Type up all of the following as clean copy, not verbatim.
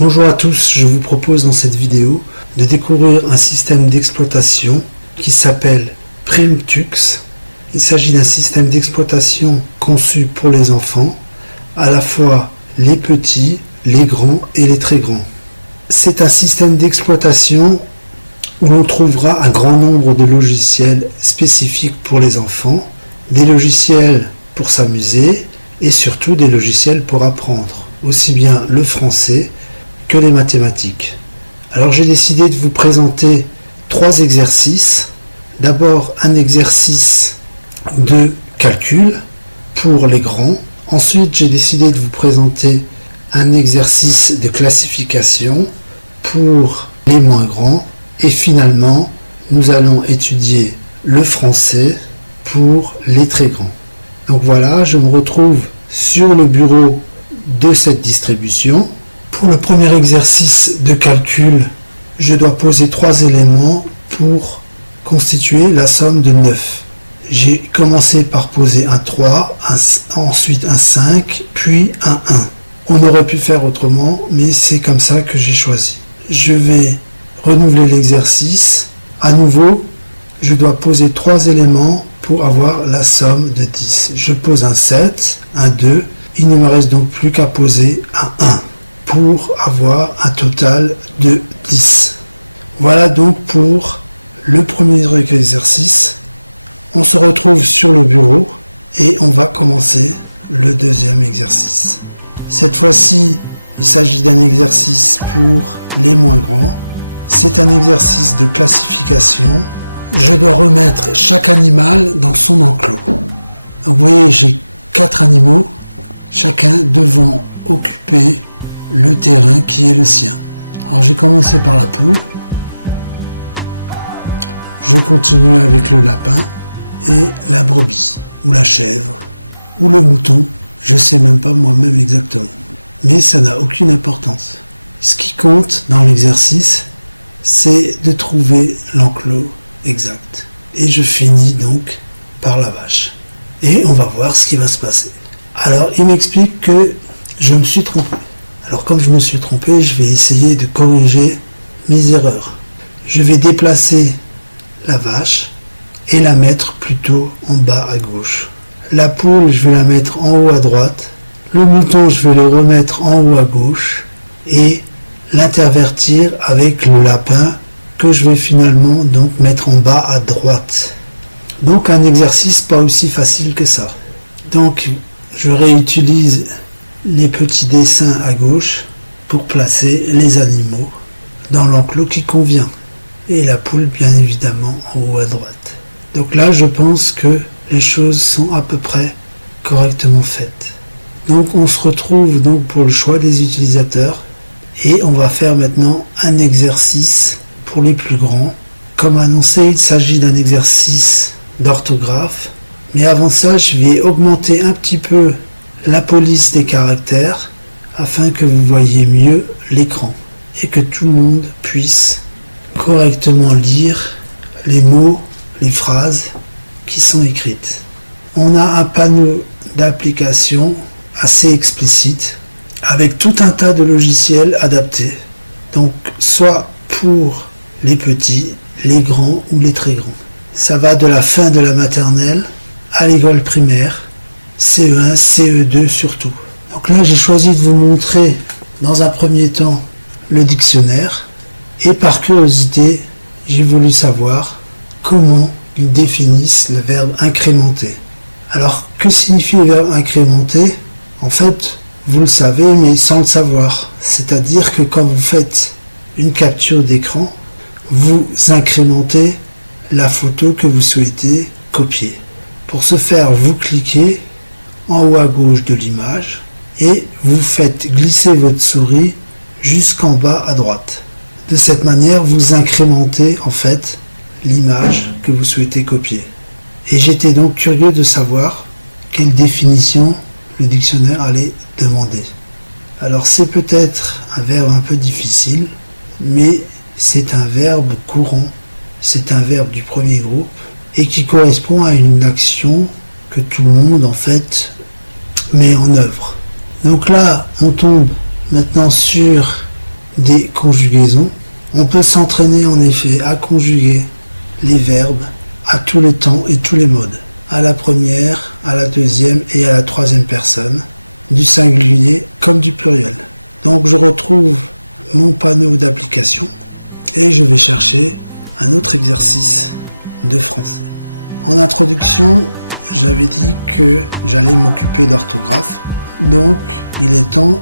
Bonjour à tous, je vous propose dans cette vidéo de découvrir un système d'exploitation qui s'appelle PRIMTUX. Il s'agit d'un système d'exploitation conçu pour les enfants, à la fois les petits, les grands et les très grands. C'est un système d'exploitation où l'on trouvera un grand nombre de logiciels spécifiques pour les enfants, des logiciels pour s'amuser et surtout des logiciels pour apprendre, aussi bien le français que les mathématiques. Alors j'ai décidé de vous présenter 3 exercices. D'abord un exercice de calcul pour les grands. Ensuite j'ai décidé de vous présenter un exercice de classification pour les moins grands. Et finalement nous allons étudier le français pour les très grands. Donc voilà, je me retrouve sur le bureau de cette distribution. Pour le premier exercice de calcul, je dois poser 3 éléments pour constituer la somme de 9. J'ai commencé par poser un 3, ensuite un 5, puis un 1. On aurait pu faire autrement, mais c'est comme ça que j'ai choisi. Je vais renouveler l'exercice. À nouveau, je dois poser 3 éléments pour avoir la somme de 10. Je pose un 7, un 2, il ne me reste donc plus qu'à poser un 1. Pour avoir un total de 10. Voilà donc pour le premier exercice. On se retrouve sur le bureau et on va commencer le deuxième exercice. Cette fois-ci, il s'agit d'un exercice pour les moins grands. C'est un exercice de classification. Je dois remettre chaque animal dans son enclos. Donc vous voyez, j'ai 4 animaux, chacun devant occuper le terrain qui est le sien. Alors j'ai commencé par la poule, je continue avec le lapin et la brebis, ou la chèvre, ou le mouton, je sais même pas moi-même exactement. Mais ça n'a aucune importance. Ce qui compte dans l'exercice, c'est de trouver l'enclos exact. Et je finis donc par la vache. Et on va voir ce qui va se passer. Alors il m'explique que je me suis trompé. Alors comme je me suis trompé, je vais essayer de corriger mes erreurs. Je vais déplacer la vache et la mettre plutôt en bas à gauche. La poule, je vais la mettre en haut à droite. Le mouton, je vais le remettre en haut à gauche. Et l'intervertir avec le lapin que je vais finalement donc mettre en bas à droite. Donc un exercice pas aussi facile que ça. Donc je réutilise les petits dessins à gauche pour placer les animaux dans l'enclos qui convient. Et la poule bien évidemment en haut à droite. Donc là je pense que les choses sont à peu près correctement faites. Donc on se retrouve donc pour le choix des utilisateurs et on va faire maintenant un exercice pour les plus grands. Comme annoncé, il s'agit d'un exercice d'orthographe. Mais avant ça, je vais augmenter un petit peu la police des caractères afin que vous voyez mieux l'écran et que tout le monde puisse correctement lire les mots, les phrases qui sont écrites. On a un panneau d'application assez explicite avec tout un tas de logiciels adaptés. Donc soit pour les petits, les grands ou les très grands. Ça va de la fin de la maternelle à l'école primaire, CE1, CE2 surtout. Donc là j'ai choisi de vous montrer dans un premier temps le dictionnaire et par curiosité j'ai voulu savoir comment ils définissent le verbe incrémenter. Alors que signifie le verbe incrémenter? En fait vous le savez mais sans le savoir, c'est-à-dire que quand vous faites une capture d'écran, vous incrémentez la photo que vous souhaitez copier. Pour ce faire, vous cliquez en haut à gauche de l'image et vous faites glisser votre souris jusqu'en bas à droite. De cette manière, vous incrémentez en fait l'image que vous souhaitez copier. Et j'étais donc curieux de savoir quelle définition le dictionnaire allait demander. Alors c'est peut-être un verbe un peu difficile, mais c'est un verbe courant, c'est un verbe du premier groupe et qui correspond à une action que tout le monde en fait met en œuvre. Donc là, on tombe maintenant sur des conjugaisons. On peut s'entraîner en effet à conjuguer les verbes à tous les temps et tous les modes, à la première, à la deuxième et à la troisième personne, du singulier comme du pluriel. Donc je retrouve mon panneau d'application et je vais chercher un autre exercice de français. En introduction, j'avais dit que j'allais m'occuper d'orthographe, donc il est temps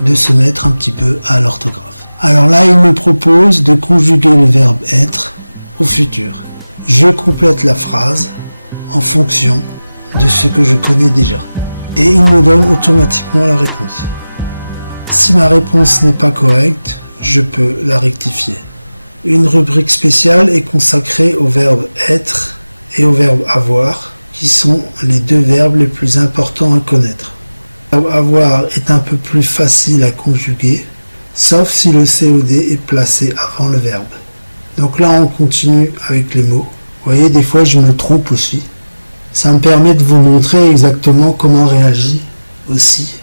de se mettre un petit peu à l'orthographe. Alors là, il me propose de conjuguer le verbe être au futur. Je complète la phrase en fonction de ce que je connais déjà. Et il me donne automatiquement la réponse. Si ma réponse n'est pas correcte, je peux la rectifier. Une rubrique spéciale est consacrée au verbe être et au verbe avoir, qui sont les deux verbes les plus importants à connaître. Le verbe avoir est un peu plus facile à conjuguer, sauf si le COD est placé avant le verbe. Donc là, on continue avec les mots. Vous voyez, des fois, je me trompe aussi. Ça me permet de vous montrer exactement comment réagit aussi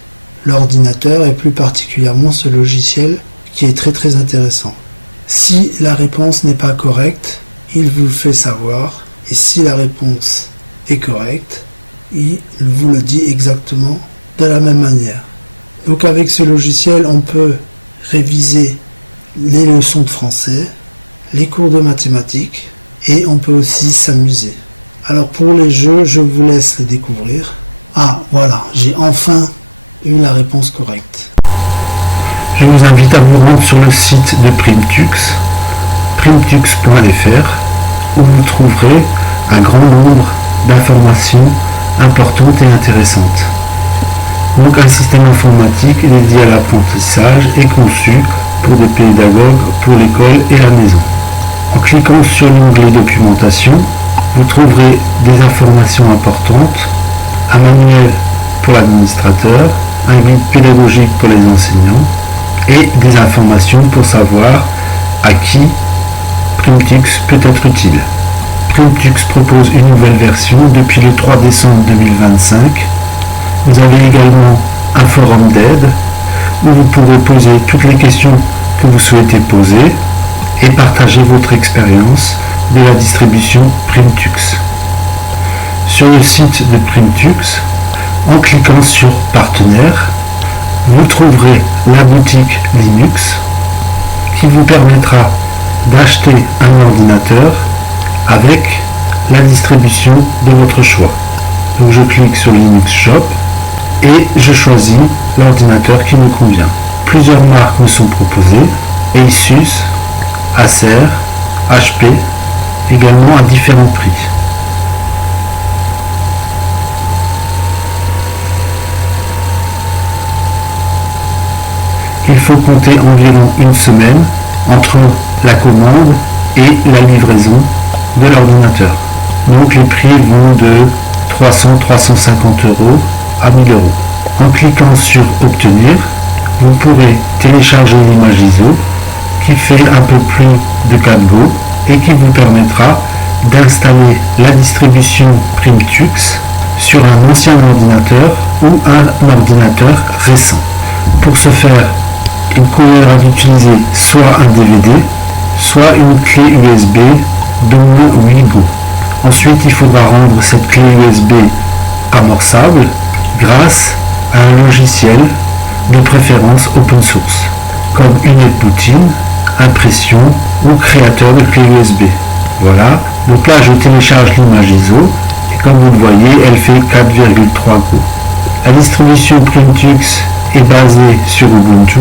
l'ordinateur et plus particulièrement ce logiciel qui est très très intéressant. Si la réponse n'est pas correcte, il vous le fait savoir, et si la réponse est correcte, il vous le dit exactement de la même manière. Donc avec ce logiciel, on peut réviser les leçons de français, les cours de mathématiques, et on peut aussi s'amuser. Alors pour les jeux, je vous laisse les découvrir. Ah voilà, j'ai enfin eu la réponse correcte. Je vous invite à vous rendre sur le site de PRIMTUX, PRIMTUX.fr, où vous trouverez un grand nombre d'informations importantes et intéressantes. Donc un système informatique dédié à l'apprentissage est conçu pour des pédagogues, pour l'école et la maison. En cliquant sur l'onglet documentation, vous trouverez des informations importantes, un manuel pour l'administrateur, un guide pédagogique pour les enseignants et des informations pour savoir à qui PRIMTUX peut être utile. PRIMTUX propose une nouvelle version depuis le 3 décembre 2025. Vous avez également un forum d'aide où vous pourrez poser toutes les questions que vous souhaitez poser et partager votre expérience de la distribution PRIMTUX. Sur le site de PRIMTUX, en cliquant sur Partenaire, vous trouverez la boutique Linux qui vous permettra d'acheter un ordinateur avec la distribution de votre choix. Donc je clique sur Linux Shop et je choisis l'ordinateur qui me convient. Plusieurs marques me sont proposées, Asus, Acer, HP, également à différents prix. Il faut compter environ une semaine entre la commande et la livraison de l'ordinateur. Donc les prix vont de 300-350 euros à 1000 euros. En cliquant sur Obtenir, vous pourrez télécharger l'image ISO qui fait un peu plus de 4 Go et qui vous permettra d'installer la distribution PRIMTUX sur un ancien ordinateur ou un ordinateur récent. Pour ce faire, il conviendra d'utiliser soit un DVD, soit une clé USB d'au moins 8 Go. Ensuite, il faudra rendre cette clé USB amorçable grâce à un logiciel de préférence open source, comme Ubuntu, Impression ou créateur de clé USB. Voilà, donc là je télécharge l'image ISO et comme vous le voyez, elle fait 4,3 Go. La distribution PRIMTUX est basée sur Ubuntu,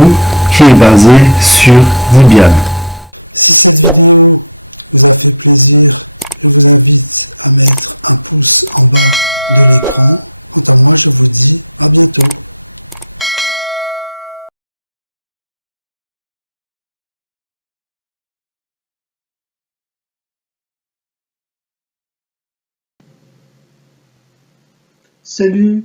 qui est basée sur Debian. Si cette vidéo vous a fait plaisir, je vous invite à mettre un pouce en bas de l'écran. Quant à moi, je vous dis à bientôt. Salut!